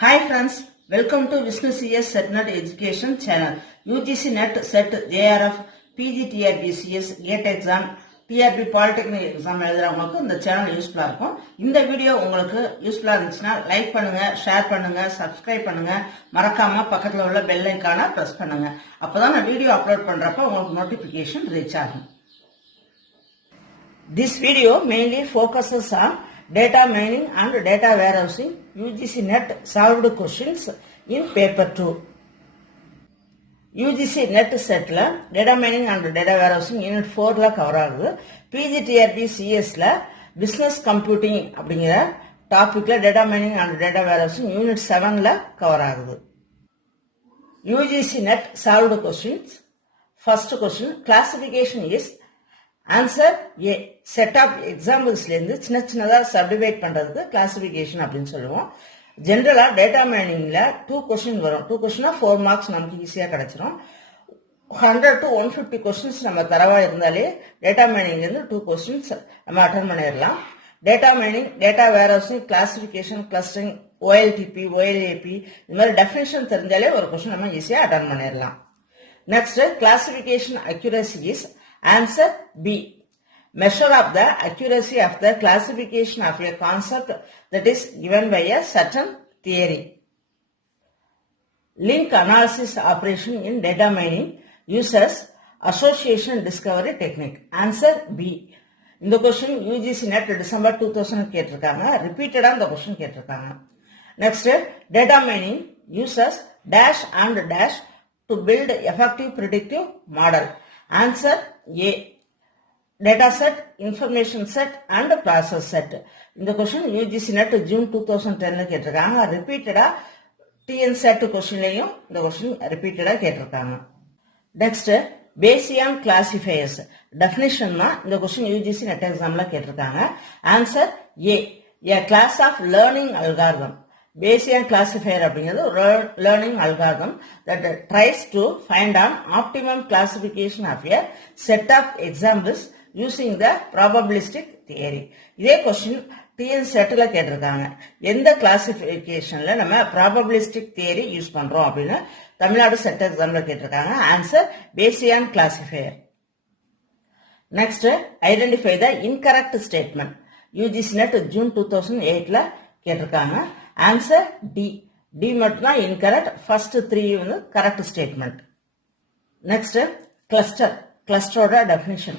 Hi friends, welcome to Vishnu CS SetNet Education channel. UGC NET SET JRF PG TRB CS GATE exam TRB Polytechnic exam எழுதுறவங்களுக்கு இந்த channel யூஸ்ஃபுல்லா இருக்கும். இந்த video உங்களுக்கு யூஸ்ஃபுல்லா இருந்துச்சுன்னா like பண்ணுங்க, ஷேர் பண்ணுங்க, சப்ஸ்கிரைப் பண்ணுங்க, மறக்காம பக்கத்துல உள்ள பெல் ஐகானை பிரஸ் பண்ணுங்க. அப்பதான் நான் வீடியோ அப்லோட் பண்றப்ப உங்களுக்கு நோட்டிபிகேஷன் ரீச் ஆகும். This video mainly focuses on data mining and data warehousing UGC NET solved questions in paper 2. UGC NET set la data mining and data warehousing unit 4 la cover ஆகுது. PGTRB CS la business computing அப்படிங்கிற டாபிக்ல data mining and data warehousing unit 7 la cover ஆகுது. UGC NET solved questions. First question, classification is answer A. Set of எக்ஸாம்பிள்ஸ்ல இருந்து சின்ன சின்னதா subdivide பண்றதுக்கு classification அப்படின்னு சொல்லுவோம். ஜென்ரலா டேட்டா மைனிங்ல 2 கொஸ்டின் வரும். 2 கொஸ்டினா 4 மார்க்ஸ் நமக்கு ஈஸியா கிடைச்சிரும். 100 to 150 கொஸ்டின்ஸ் நம்ம தரவா இருந்தாலே டேட்டா மைனிங்ல இருந்து 2 கொஸ்டின்ஸ் நம்ம அட்டன் பண்ணிடலாம். Data mining, data warehousing, classification, clustering, OLTP, OLAP இந்த மாதிரி டெஃபினிஷன் தெரிஞ்சாலே ஒரு கொஸ்டின் நம்ம ஈஸியா அட்டன் பண்ணிடலாம். Next, classification accuracy is Answer B. Measure of the accuracy of the classification of a concept that is given by a certain theory. Link analysis operation in data mining uses association discovery technique. Answer B. இந்த question UGC NET December 2000 கேட்டிருக்காங்க. ரிப்பீட்டடா இந்த question கேட்டிருக்காங்க. Next, data mining uses dash and dash to build effective predictive model. Answer A. Data set, information set and process set. இந்த question UGC NET June 2010 கேட்டிருக்காங்க. ரிப்பீட்டடா TN set questionலையும் இந்த question ரிப்பீட்டடா கேட்டிருக்காங்க. Next, Bayesian classifiers. Definition இந்த question UGC NET examல கேட்டிருக்காங்க. Answer A. A class of learning algorithm. Bayesian classifier அப்படிங்கிறது learning algorithm that tries to find an optimum classification of a set of examples using the probabilistic theory. இதே question TN செட்ல கேட்டிருக்காங்க. எந்த கிளாசிபிகேஷன்ல நம்ம probabilistic theory use பண்றோம் அப்படின்னு Tamil Nadu set எக்ஸாம்ல கேட்டிருக்காங்க. Answer Bayesian classifier. Next, identify the incorrect statement. UGC NET June 2008ல கேட்டிருக்காங்க. Answer D. D மட்டும்தான் incorrect. First 3 வந்து correct statement. Next, cluster. Clusteroட definition.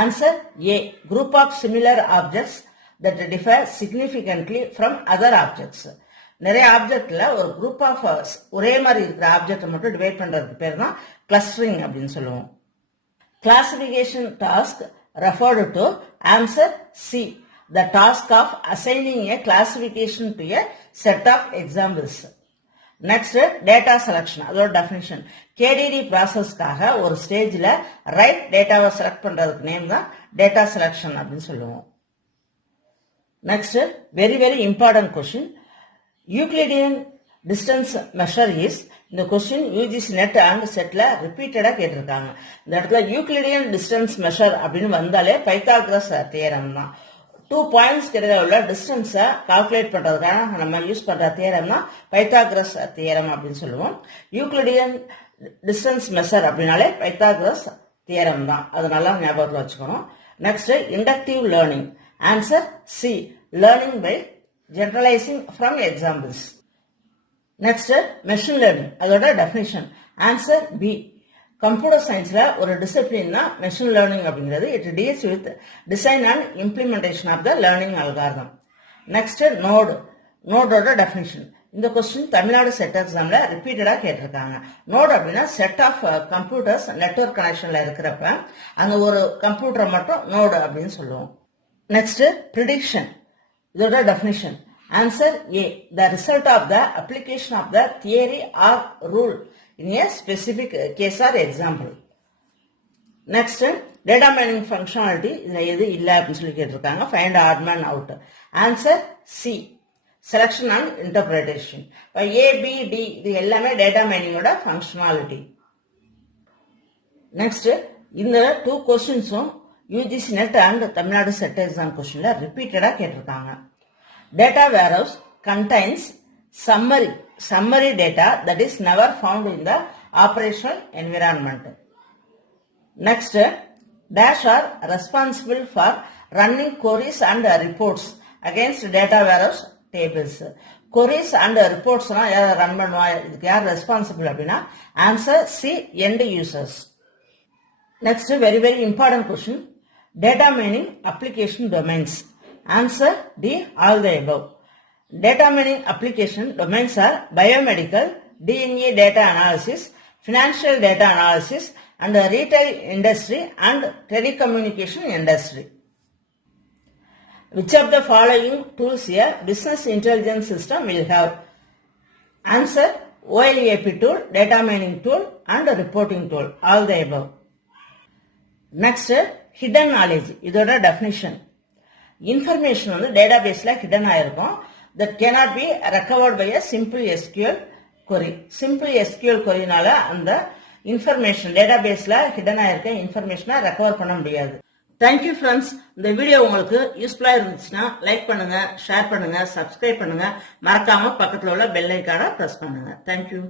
Answer A. Group of similar objects that differ significantly from other objects. நிறைய ஆப்ஜெக்ட்ல ஒரு group of ஒரே மாதிரி இருக்கிற object மட்டும் divide பண்றதுக்கு பேர் தான் கிளஸ்டரிங் அப்படின்னு சொல்லுவோம். Classification task referred to answer C. The task of assigning a classification to a set of examples. Next, data selection. அதோட definition. KDD processக்காக ஒரு ஸ்டேஜ்ல ரைட் டேட்டாவை செலக்ட் பண்றதுக்கு நேம் தான் டேட்டா செலக்ஷன் அப்படின்னு சொல்லுவோம். Next, very very important question. Euclidean distance measure is இந்த question UGC NET and செட்ல ரிப்பீட்டடா கேட்டிருக்காங்க. இந்த இடத்துல யூக்ளிடியன் டிஸ்டன்ஸ் மெஷர் அப்படின்னு வந்தாலே பைத்தாகரஸ் தியரம் தான். 2 பாயிண்ட்ஸ் கிடையில உள்ள டிஸ்டன்ஸை கால்குலேட் பண்றதுக்காக நம்ம யூஸ் பண்ற தியரம் தான் பைத்தாகரஸ் தியரம் அப்படின்னு சொல்லுவோம். யூக்ளிடியன் டிஸ்டன்ஸ் மெஷர் அப்படின்னாலே பைத்தாகரஸ் தியரம் தான். அது நல்லா ஞாபகத்தில் வச்சுக்கணும். Next, inductive learning. Answer C. Learning by generalising from examples. Next, machine learning. அதோட டெஃபினிஷன். Answer B. கம்ப்யூட்டர் சயின்ஸ்ல ஒரு டிசிப்ளின் தான் மெஷின் லேர்னிங் அப்படிங்கிறது. It deals with design and implementation of the learning algorithm. Next, node. நோடோட definition. இந்த question Tamil Nadu set எக்ஸாம்ல ரிப்பீட்டடா கேட்டிருக்காங்க. நோடு அப்படின்னா செட் ஆஃப் கம்ப்யூட்டர்ஸ் நெட்வொர்க் கனெக்ஷன்ல இருக்கிறப்ப அந்த ஒரு கம்ப்யூட்டரை மட்டும் நோடு அப்படின்னு சொல்லுவோம். Next, prediction. இதோட definition. Answer A. The result of the application of the theory or rule in a specific case or example. Next, data mining functionality. இதுல எது இல்ல அப்படின்னு சொல்லி கேட்டிருக்காங்க. Find odd man out. Answer C. Selection and interpretation. இப்போ A, B, D இது எல்லாமே data mining ஓட functionality. Next, இந்த 2 questions UGC NET and Tamil Nadu set exam கொஸ்டின்ல ரிப்பீட்டடா கேட்டிருக்காங்க. Data warehouse contains summary data that is never found in the operational environment. Next, dash are responsible for running queries and reports against data warehouse tables. Queries and reports run பண்ணுவா, இதுக்கு யார் responsible அப்படின்னா answer C, end users. Next, very important question. Data mining application domains. Answer D, all the above. Data mining application domains are biomedical, DNA data analysis, financial data analysis, and the retail industry and telecommunication industry. Which of the following tools a business intelligence system will have? Answer OLAP tool, data mining tool, and reporting tool, all the above. Next, hidden knowledge. இதோட definition. Information வந்து databaseல hidden ஆயிருக்கும். That cannot be recovered by a simple SQL query. Simple SQL queryனால அந்த information databaseல hidden ஆயிருக்க information recover பண்ண முடியாது. Thank you friends. இந்த video உங்களுக்கு யூஸ்ஃபுல்லா இருந்துச்சுன்னா லைக் பண்ணுங்க, ஷேர் பண்ணுங்க, சப்ஸ்கிரைப் பண்ணுங்க, மறக்காம பக்கத்துல உள்ள பெல் ஐகானை பிரஸ் பண்ணுங்க. Thank you.